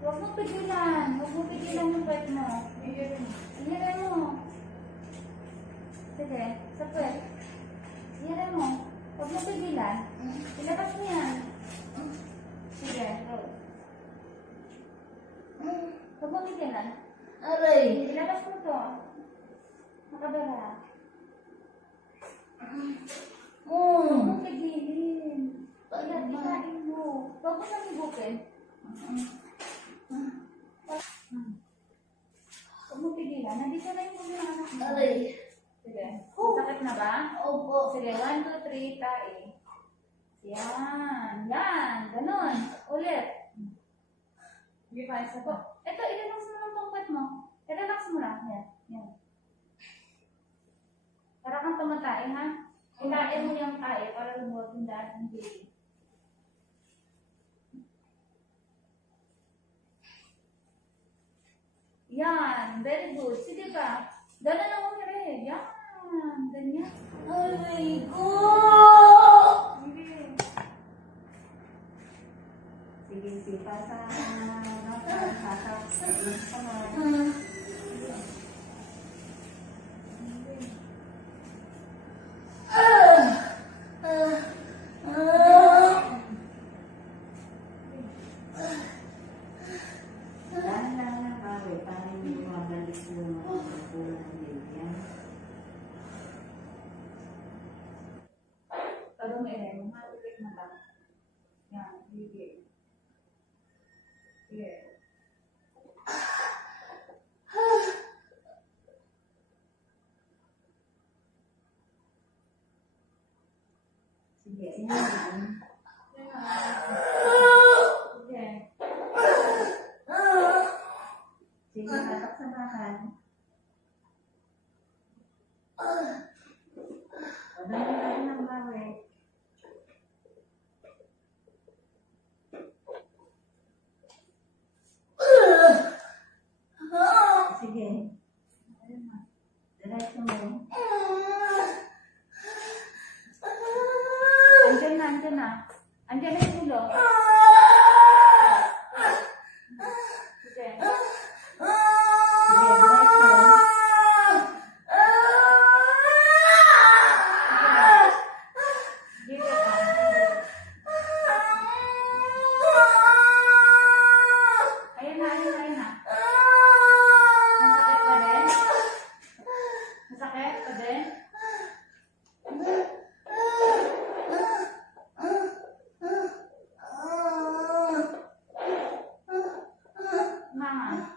Huwag mo pigilan. Huwag mo pigilan yung pet mo. Ihirin mo. Sige, sa pet. Ihirin mo. Huwag mo pigilan. Ilabas mo yan. Sige, go. Huwag mo pigilan. Aray! Ilabas mo to. Nakabara. Huwag mo pigilin. Ilain mo. Huwag mo nang higupin. Huwag mo pigilan. Nandito na yung mga anak mo. Aray! Sige. Sakit na ba? Opo! Sige, 1, 2, 3, tae. Yan. Yan. Ganon. Ulit. Sige pa, isa po. Ito, i-relax mo lang tong pet mo. I-relax mo lang. Yan. Yan. Para kang tumatay, ha? Ilain mo yung tae para lumuwag yung daan ng baby. Yan. Very good. Sige pa. Ganon lang umirin. Yan. Ganyan. Aray ko! Sige, sipa sa nakasasak sa iyong kamay. Dahan-dahan lang bawi para hindi bumabalik yung kulang ng bibigyan. Pero may matulik na lang. Yan, bibig. Sige. Sige, yan. Sige. Sige, tatak sa bahan. Dahan-dahan lang bawi. Sige. Diretso mo. Andiyan na, andiyan na. Andiyan na yung ulo. Sige. Sige, diretso. Sige ka. Ayan na, ayan na, ayan na. Masakit pa din? Masakit pa din?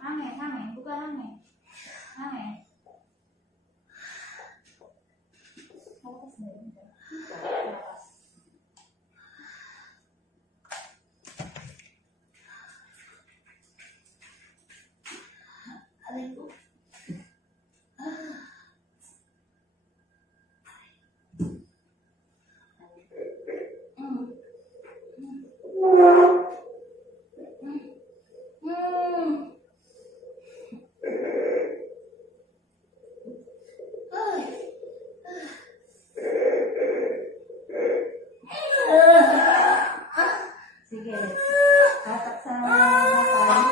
Hangin, hangin. Buka hangin. Hangin. Focus na yun. Aray ko! Sige. Tatak sa bahay.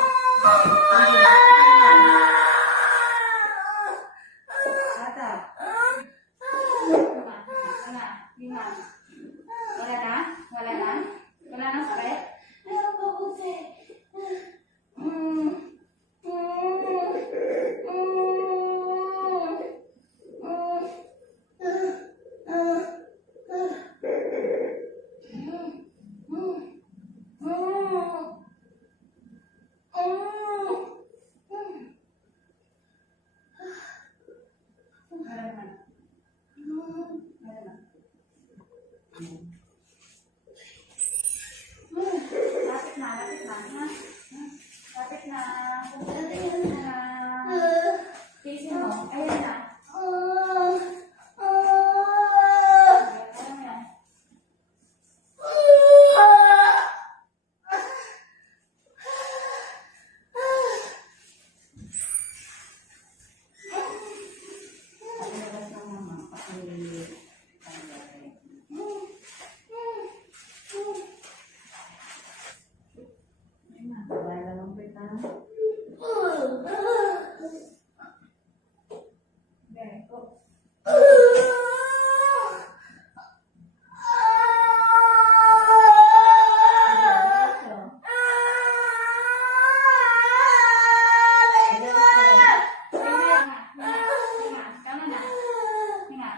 Tatak. Wala. Lima. Wala na? Wala na? Wala na sakit? Meron pa buti! Wala naman. Wala na. Lapit na, lapit na. Ha? Lapit na. Lapit na. Facing mo. Ayan na. Ayan na. Pagkabas ng mama, Wala lang kita. ka. Very good. Hinga. Tama na. Hinga.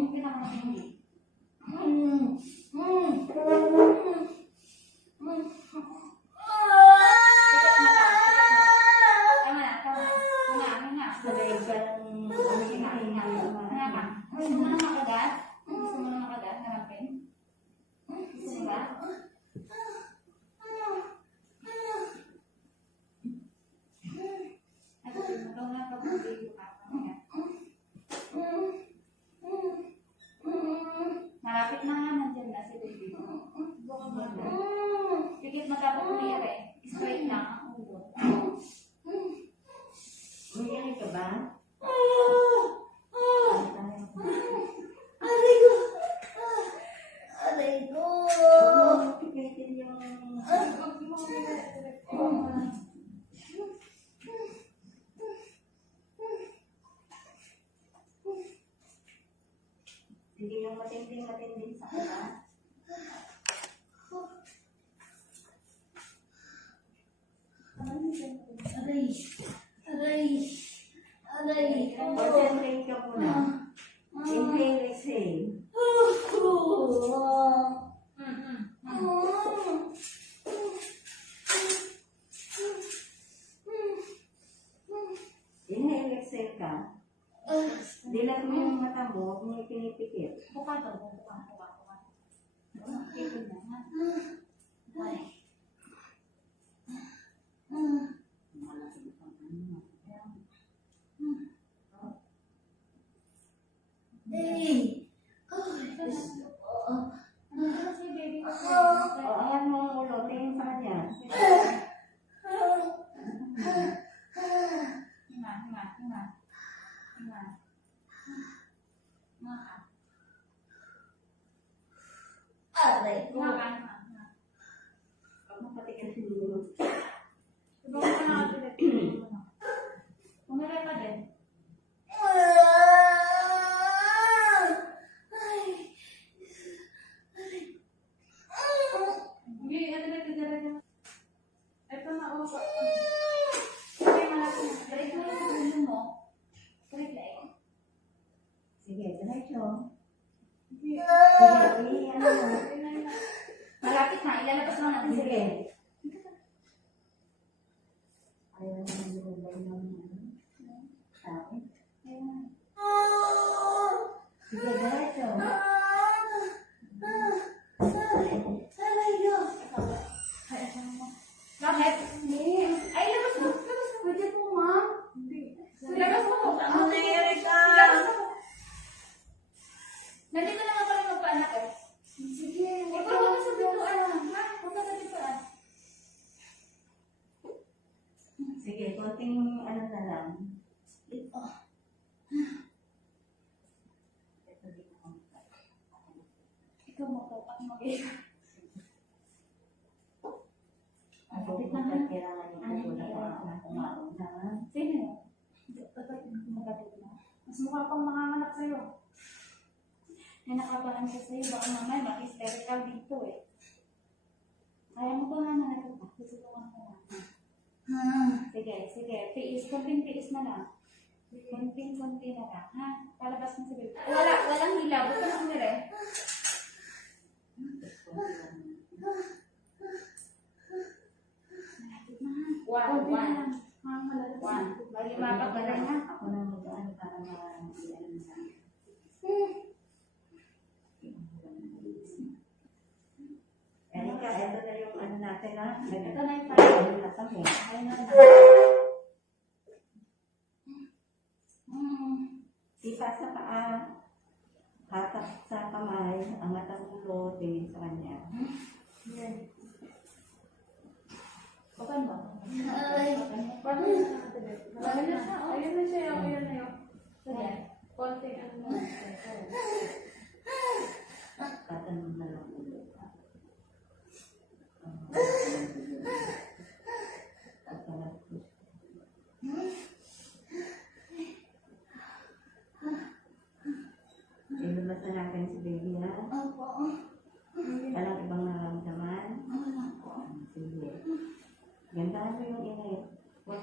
Hindi ka naman hindi. Tiket na lang. Tama na. Tama na. Hinga. Sabay ka ng Hinga. Hinga. Hinga ka. Gusto mo na makagat? Gusto mo na makagat? Harapin? Gusto mo ba? Ito, ikaw na pag-ibig ka. Hinga. Malapit na nga, nandiyan na si baby. Pikit mo dapat umire. Straight lang ang ulo. Umiyak ka ba? Huwag mo pipitin yung... Hindi yung matinding sa kanya. Concentrate ka muna. Inhale, exhale. Inhale, exhale ka. Dilat mo yung mata mo, huwag mo pinipikit. Buka daw. Buka. Pikit na. Ha? Ay. Ano si baby ko? O, angat mo ang ulo, tingin sa kanya. Hinga. Hinga. Hinga. Hinga. Hinga ka. Hinga ka. Hinga. Huwag mo patikin sa ulo. Subukan ka na kasi dito. Umire ka din. Hindi, ano na tigara. Ito na, oh. Okay, malapit na. Straight mo yung ulo mo. Straight lang. Sige, diretso. Hindi. Sige, ano na. Malapit na. Ilalabas mo natin si Sige. Ayaw naman nilabay ng tao. Ayun. Sige, diretso. Bakit? Ay, labas mo. Labas mo. Pwede po, ma'am. Labas mo. Labas mo. Nandito naman pala magpaanak eh. Sige. Huwag ka na sa bituan. Ha? Huwag ka sa bituan. Sige, konting ano na lang. Ito dito ko. Ikaw mapupat mo eh. Ako kung kailangan yung pupunta na kumaon na. Sino? Magkatid mo. Mas mukha pang manganganak sa'yo. May nakabahan ka sa'yo. Baka mamaya mag-hysterical dito eh. Kaya mo ba nga na ito? Susubukan ko na. Sige, sige. Tiis. Kunting tiis na lang. Kunting-kunti na lang. Ha? Palabas mo sa bibig. Walang hilaw. Huwag ka na umire. Malapit na. One. Bali mapagaling na. Ako na mag-ano para ma-ano na. Erika, ito na yung ano natin ha. Ito na yung file. Ano na kami. Ayun na na. Sipa sa paa. Hatak sa kamay. Angat ang ulo. Tingin sa kanya. Yan.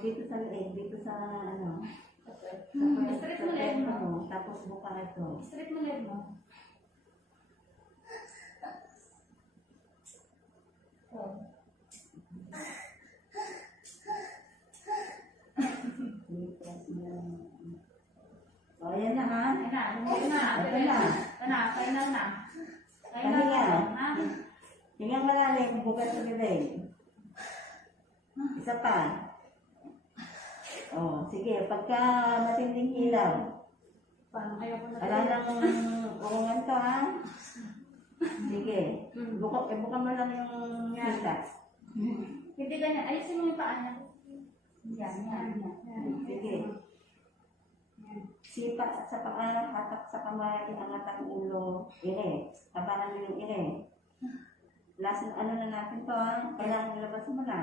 dito sa leeg, dito sa ano. Straight mo leg mo. Tapos buka ito. Straight mo leg mo. Oh. O, ayan na ha. Ayan na, bumili na. Ito na. Ito na, final na. Final Pahinga. na. Ha? Tingnan malalim, bukas sa bibig. Isa pa. O, sige, pagka matinding ilaw. Paano ayaw ko na Wala nang uungan to ha. Sige. Buka mo lang yung kita. Hindi ganyan. Ayusin mo yung paa niya. Yan. Sige. Sipa sa paa, hatak sa kamay, angat ang ulo. Ine. Tabanan mo yung ine. Last ano na natin to ha. Kailangan ilabas mo na.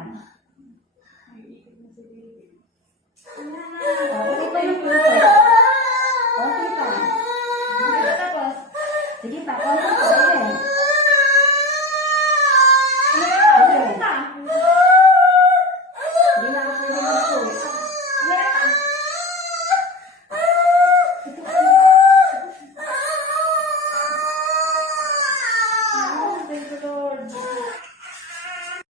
Okay pa yung puso. Okay pa. Tapos, Sige pa, okay pa. Sige. ano na?